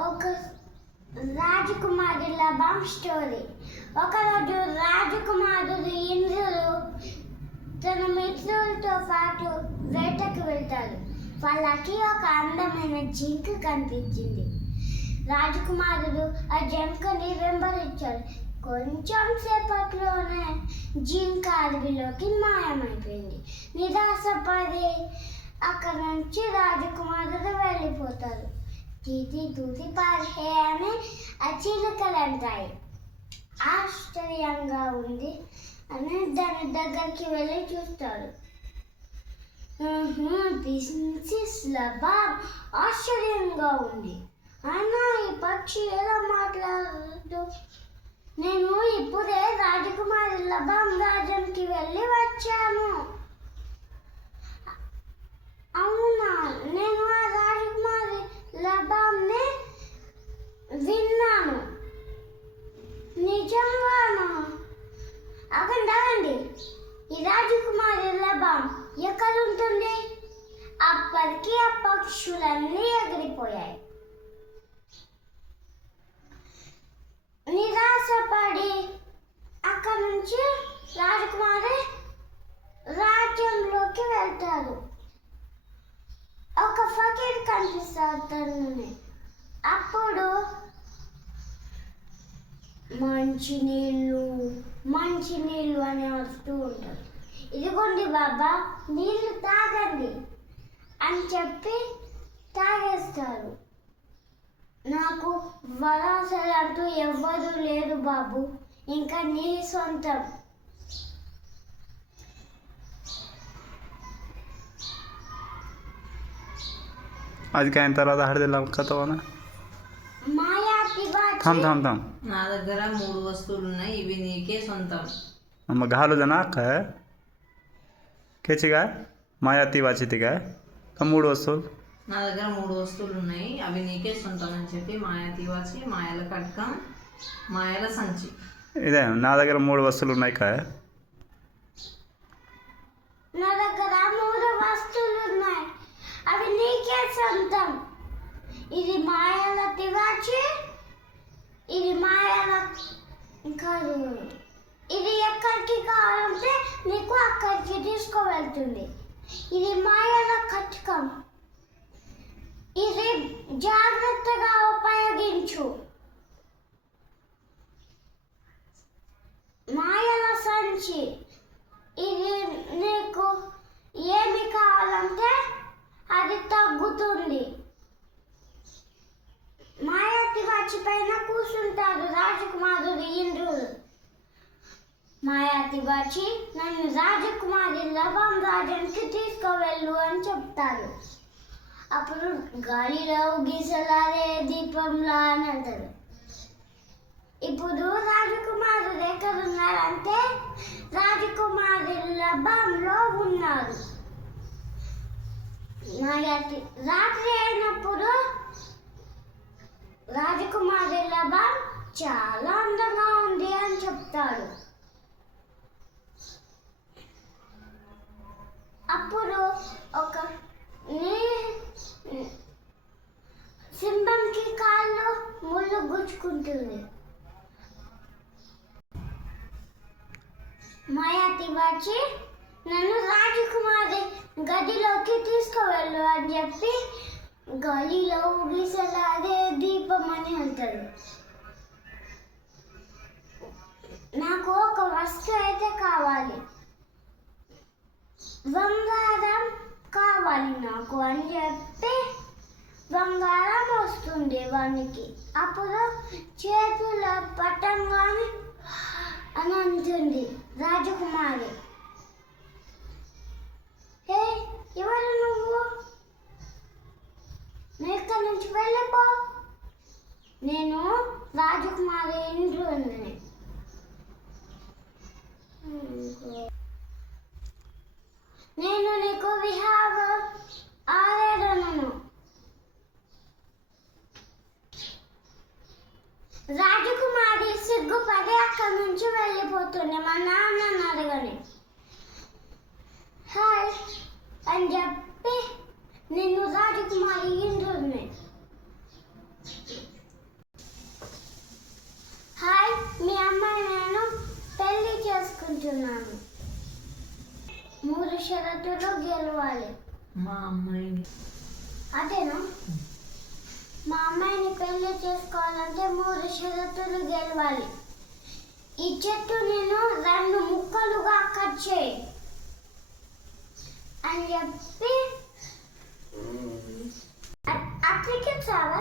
ఒక రాజకుమారుల bomb story. ఒకరోజు రాజకుమారుడు ఇంద్రుడు తన మిత్రులతో పాటు వేటకు వెళ్తాడు. వాళ్ళకి ఒక అందమైన జింక కనిపించింది. రాజకుమారుడు ఆ జింకని వెంబడించాడు. కొంచెం సేపట్లోనే జింక అడవిలోకి మాయమైపోయింది. నిరాశపడి అక్కడ నుంచి రాజకుమారుడు వెళ్ళిపోతారు తీతి తూతి పార్హే అని అంటాయి ఆశ్చర్యంగా ఉంది అని దాని దగ్గరికి వెళ్ళి చూస్తాడు దిస్ ఆశ్చర్యంగా ఉంది అన్నా ఈ పక్షి ఎలా మాట్లాడదు నేను ఇప్పుడే రాజకుమారి లబాం రాజంకి వెళ్ళి వచ్చాను అవునా నేను ఆ రాజకుమారి విన్నాను. నిజంగాను? అక్కడ అండి. ఈ రాజకుమారి లబాం ఎక్కడ ఉంటుంది అప్పటికి ఆ పక్షులన్నీ ఎగిరిపోయాయి. నిరాశపడి అక్కడి నుంచి రాజకుమారి రాజ్యంలోకి వెళ్తారు. ఫకీర్ కనిపిస్తాడు అప్పుడు మంచి నీళ్ళు మంచి నీళ్ళు అని వస్తూ ఉంటారు ఇదిగోండి బాబా నీళ్ళు తాగండి అని చెప్పి తాగేస్తారు. నాకు వరాసలు అంటూ ఎవ్వరూ లేరు బాబు. ఇంకా నీ సొంతం. అది అయిన తర్వాత హడిది కథవనా మాయా थांब थांब थांब నా దగ్గర మూడు వస్తువులు ఉన్నాయి ఇవి నీకే సొంతం मग घालू दे ना काय केची काय माया ती वाचिती काय का మూడు వస్తువులు నా దగ్గర మూడు వస్తువులు ఉన్నాయి అవి నీకే సొంతం అని చెప్పి మాయా తివాచి మాయల కట్కం మాయల సంచి ఇదే నా దగ్గర మూడు వస్తువులు ఉన్నాయి కాయ నా దగ్గర ఇది మాయల తివాచి ఇది మాయల కాదు. ఇది ఎక్కడికి కావాలంటే నీకు అక్కడికి తీసుకువెళ్తుంది. ఇది మాయల కటకం. ఇది జాగ్రత్తగా ఉపయోగించు. మాయల సంచి ఇది నీకు ఏమి కావాలంటే అది తగ్గుతుంది మాయాతి వచ్చి పైన కూర్చుంటాడు రాజకుమారుడు ఇంద్రుడు మాయాతి వచ్చి నన్ను రాజకుమారి లవం రాజానికి తీసుకువెళ్ళు అని చెప్తాను అప్పుడు గాలిలో గీసలారే దీపంలా అని అంటారు. ఇప్పుడు రాజకుమారుడు ఎక్కడున్నారంటే రాజకుమారి లభంలో ఉన్నారు మాయాతి రాత్రి అయినప్పుడు రాజకుమారి లభం చాలా అందంగా ఉంది అని చెప్తాడు. అప్పుడు ఒక నీ- సింహంకి కాళ్ళు ముళ్ళు గుచ్చుకుంటుంది. మాయాతి వచ్చి నన్ను రాజకుమారి గదిలోకి తీసుకువెళ్ళు అని చెప్పి గదిలో ఊగిసలాడే దీపం అని వెళ్తాడు నాకు ఒక వస్తువు అయితే కావాలి. బంగారం కావాలి నాకు అని చెప్పి బంగారం వస్తుంది వానికి. అప్పుడు చేతుల పట్టంగానే అని అంటుంది రాజకుమారి. హే ఎవరు నువ్వు? నువ్వు ఇక్కడి నుంచి వెళ్ళిపో? నేను రాజకుమారి ఇంట్లోని నేను నీకు విహారం ఆవేదనను రాజకుమారి సిగ్గుపడి అక్కడి నుంచి వెళ్ళిపోతుంది మా నాన్న అడగని. హాయ్ అని చెప్పి నిన్ను రాజకుమారి ఇంటుంది రాసుకుంటున్నాను మూడు షరతులు గెలవాలి. మా అమ్మాయిని. అదేనా? మా అమ్మాయిని పెళ్ళి చేసుకోవాలంటే మూడు షరతులు గెలవాలి. ఈ చెట్టు నేను రెండు ముక్కలుగా కట్ చేయి. అని చెప్పి. అట్లకి చాలా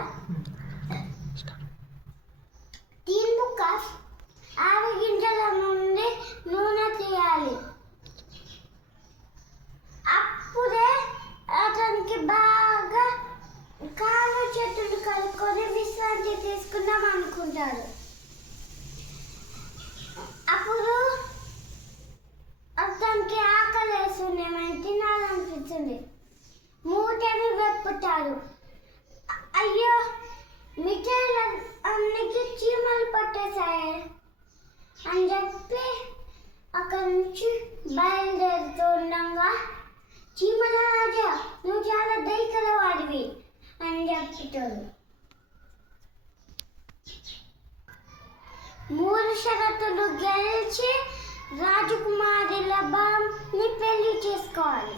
ఆకలి ఏమైనా మూటని వెప్పుతాడు అయ్యో మిఠాయిల అన్నికి చీమలు పట్టేశాయి అని చెప్పి అక్కడి నుంచి బయలుదేరుతూ ఉండగా చీమల రాజా నువ్వు చాలా దయకల వాడివి అని చెప్తాడు మూడు షరతులు గెలిచి రాజకుమారి లబాన్ని పెళ్ళి చేసుకోవాలి